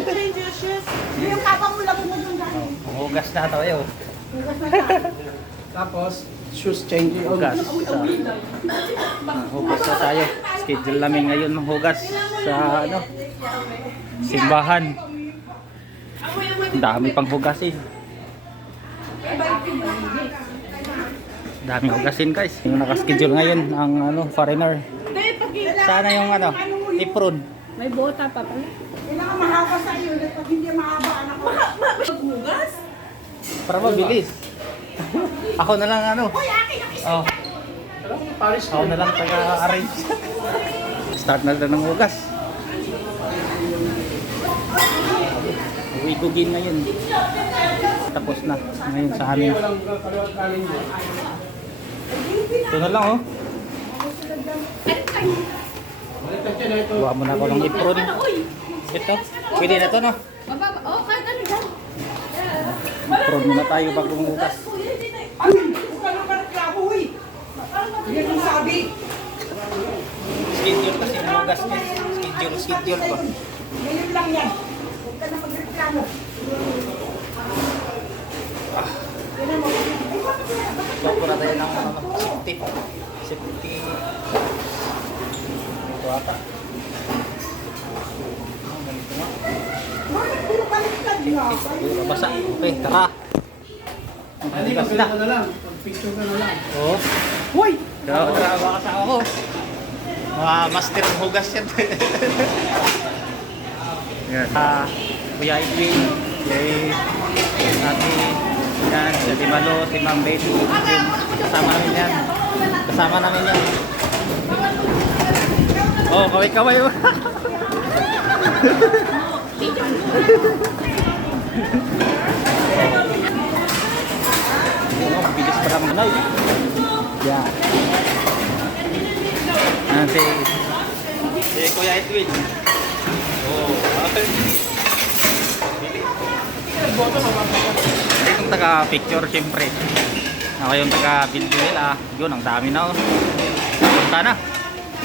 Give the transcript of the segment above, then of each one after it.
change your shoes. Yung kapang mo lang mo yung dahil. Hugas na tayo. Hugas na tayo. Tapos, shoes changing. Hugas. Hugas na tayo. Schedule namin ngayon maghugas sa ano, simbahan. Ang dami pang hugasin. Dami hugasin guys. Yung nakaschedule ngayon ang ano, foreigner. Sana yung ano, apron. May bota pa pala. Kailangan mahaba sa iyo. Pag hindi mahaba, anak ko. Maghugas? Para mabilis. Ako na lang ano. Oh. Ako na lang taga-arrange. Start na lang ng hugas. Uwi-gugin ngayon. Tapos na. Ngayon sa amin. Ito na lang oh. Buha mo na ako ng apron. Ito. Pwede na to no? Oh, kahit ano dyan. Apron muna tayo bago maghugas. Ay! Huwag ka nang reklamo, huy! Yan ang sabi. Schedule kasi ng hugas niya. Schedule ko. Ngayon lang yan. Huwag ka nang magreklamo. Loko na tayo ng ano, safety. Safety. Ito ata. Ganito nga. Bakit puro baliktad nga? Puro basa. Okay, tara. Hindi, pagpila ko na lang. Pag-picture ka na lang. Oo. Hoy! Tara, baka sa ako. Mga master ng hugas yan. Yan. Kuya Edwin. Kay Ate. Yan. Si Ate Malo. Si Ma'am Betty. Yan. Kasama namin yan. Kasama namin yan. Oh, kaway-kaway. Bilis pa lang manaw. Yeah. Si Kuya Edwin. Oh, okay. Itong taga-picture siyempre. Ako yung taga-video nila. Yun, ang dami na oh.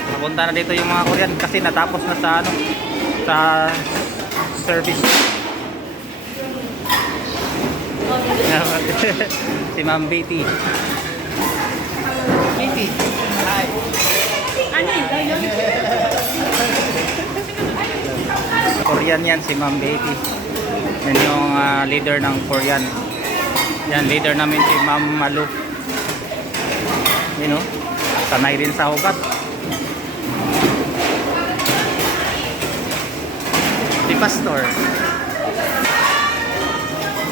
Napunta na dito yung mga Korean kasi natapos na sa ano, sa service. Si Ma'am Betty. Betty. Hi. Ano yun? Korean yan si Ma'am Betty. Yan yung leader ng Korean. Yan, leader namin si Ma'am Malu. You know, sanay rin sa hugas. Si Pastor.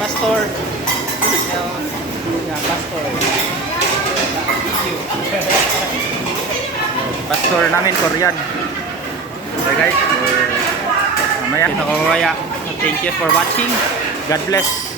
Pastor. Yeah, Pastor. Pastor namin Korean. Okay guys. Mamaya. Thank you for watching. God bless.